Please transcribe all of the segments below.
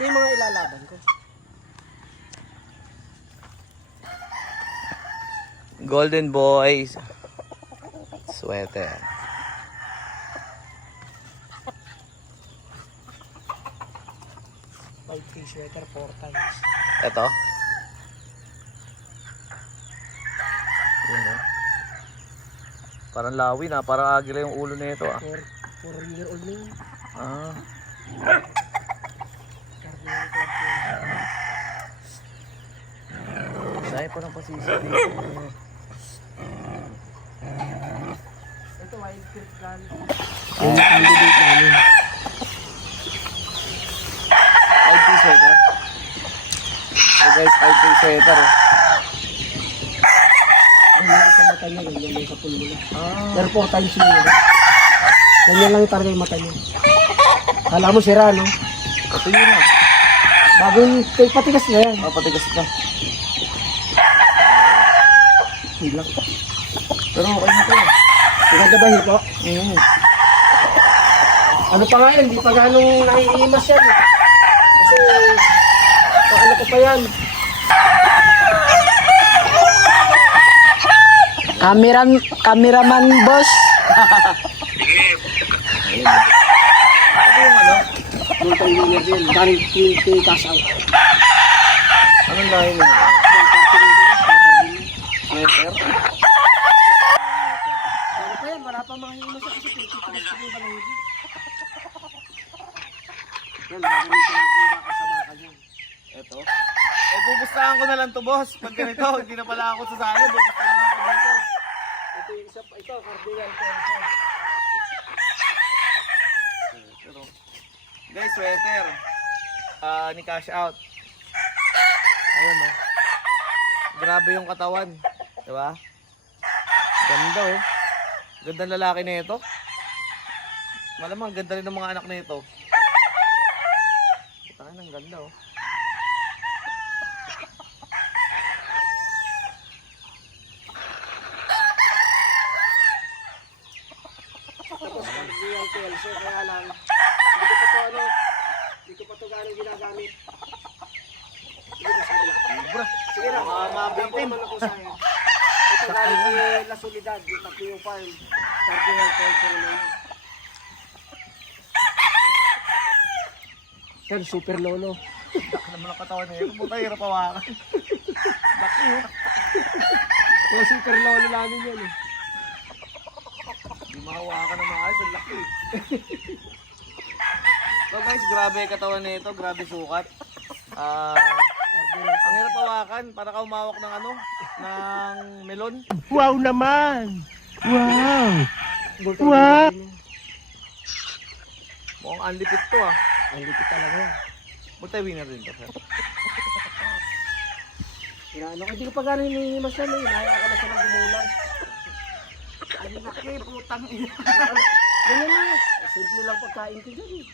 Ito yung mga ilalaban ko. Golden Boys sweater. 5K sweater 4 times. Ito. Yun, oh. Parang lawi na, parang agila yung ulo nito ah. 4-year-old na yun. Ah. Dahil pa ng pasisa dito. Ito wild creek gun. Yung candidate namin. 5K sweater. So guys, 5K sweater oh. Ang mga sa mata niya, ganyan yung kapul mo na. Ah. Pero 4 times yun yun. Ganyan lang talaga yung mata niya. Kala mo sira, no? Ito yun ah. Bagong patigas na yan. Ah, patigas ito. Hilak. Pero okay na ito. Maganda ba hito? Ano pa nga yan, hindi pa ganong naiimas yan. Kasi, ano ko pa yan. Cameraman boss. Ito yung ano? Multi-millionaire din. Galing to cash out. Anong lahi mo? Sweater? Ano pa yan, wala pa mga himas kasi pinitigas ko yung balahibo. Yan, gagamitin natin yung baka sa baka niyan. Ito? Eh, pupustahan ko na lang to boss. Pag ganito, hindi na pala ako sasali. Pupustahan na ako dito. Ito yung isa, ito, cardinal pencil. Pero, guys, sweater. Ni cash out. Ayun oh. Grabe yung katawan. Diba? Ganda oh. Ganda lalaki na ito. Malamang ganda rin ng mga anak na ito. Ang ganda oh. Tapos cardinal pencil, kaya lang, hindi ko pa to ano, hindi ko pa to gano'ng ginagamit. Sige na, sige na. Bra. Sige na, Mabitin. naman ako sa'yo. Ito galing kay La Soledad, yung Takyo Farm. Cardinal pencil naman yun. Yan, super lolo. Laki naman ang katawan na ito. Buta, hirap hawakan. Laki oh. Yung super lolo namin yan eh. Hindi mahawakan na maayos. Ang laki. So guys, grabe yung katawan na ito. Grabe sukat. Ang hirap hawakan. Para ka umawak ng ano? Ng melon. Wow naman. Wow. Wow! Mukhang unlipit to ah. Ang lipit talaga yan. Multi-winner din to sir. Ano, hindi ko pa gano'n hinihimas yan eh. Nahaya ka na siya ng gumulan. Ang laki, putang ina. Ganyan lang. Simple lang pagkain ko dyan eh.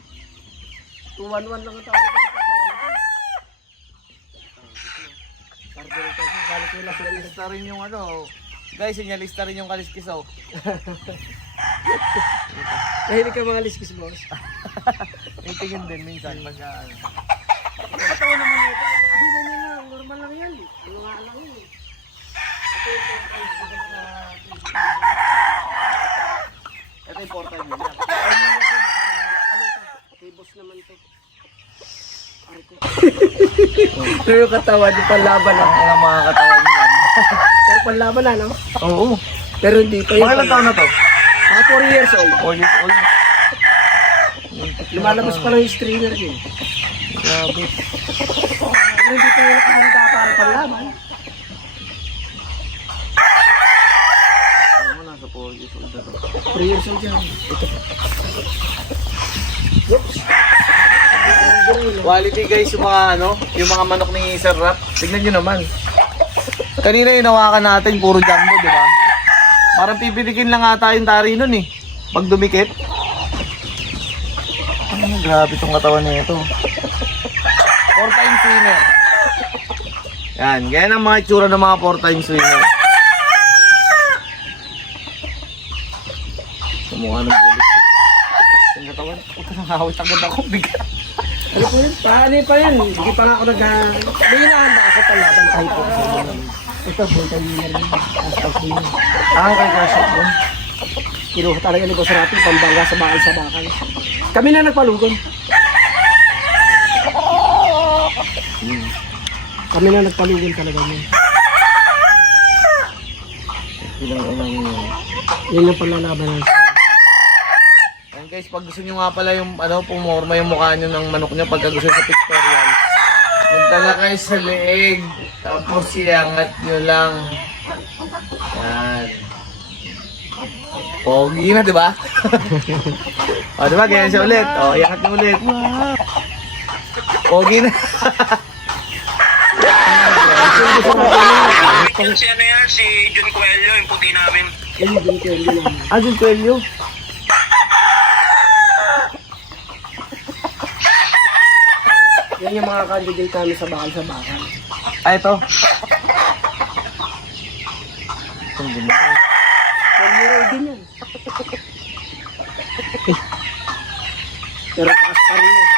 2-1-1 lang ang tawag ko sa pagkain ko. Cardinal pencil, galing ko lang sila. Sinyalista rin yung ano. Guys, sinyalista rin yung kaliskis oh. Nahilig ka mga liskis boss. May tingin din minsan pag ano. Katawa naman ito. Hindi ganyan lang. Normal lang yan. Ano nga lang yun eh. Ito important mo yan. Kay boss naman to. Ito yung katawan, yung panlaban lang. Ang ilang mga katawan yan. Pero panlaban na, no? Oo. Pero hindi pa yun. Mga ilang taon na to? Mga 4 years old. 4 years old. Lumalabas pa lang yung strainer yun. Grabe. Pero hindi pa yun nakahanda para panlaban. Ano mo, nasa 4 years old na to. 3 years old yan. Ito. Quality guys yung mga ano, yung mga manok ni Sir Rap. Tignan nyo naman. Kanina inawakan natin puro jumbo, di ba? Parang pipitikin lang ata yung tari nun eh. Pag dumikit. Ano, grabe itong katawan na ito. 4 times winner. Yan, ganyan ang mga itsura ng mga 4 times winner. Sumukha ng bulit. Yung katawan, huwag ka nang hawit agad ako, bigat. Ano po yun? Paano pa yan? Hindi pa nga ako may hinahanda ako palaban kahit po. Ito po, tayo na rin. Kay Cash Out yun. Kinuha talaga ni Boss Rapi, pambangga sa bakal. Kami na nagpalugon. Kami na nagpalugon talaga yun. Bilang unang yun. Yan yung panlalaban natin. Ayan guys, pag gusto nyo nga pala yung pumorma yung mukha nyo ng manok nyo pagka gusto sa pictorial, punta na kayo sa leeg, tapos iangat nyo lang. Yan. Pogi na, di ba? O, di ba? Ganyan siya ulit. O, iangat nyo ulit. Pogi na. Yung si ano yan, si Jun Coelho, yung puti namin. Yan yung dinkel yun namin. Jun Coelho. Yan yung mga candidate namin sa bakal. Ito. Itong ganda. 4-year-old din yan. Pero taas pa rin yun.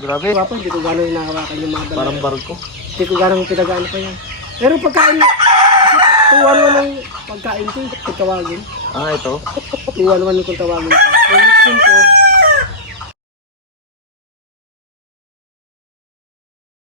Grabe. Diba pa, hindi ko gano'ng hinahawakan yung mga dalawa. Parang barko. Hindi ko gano'ng pinag-ano pa yan. Pero pagkain mo, tuwan mo ng pagkain ko, kung tawagin. Ito. Tuwan mo kung tawagin ko. Kung mixin ko,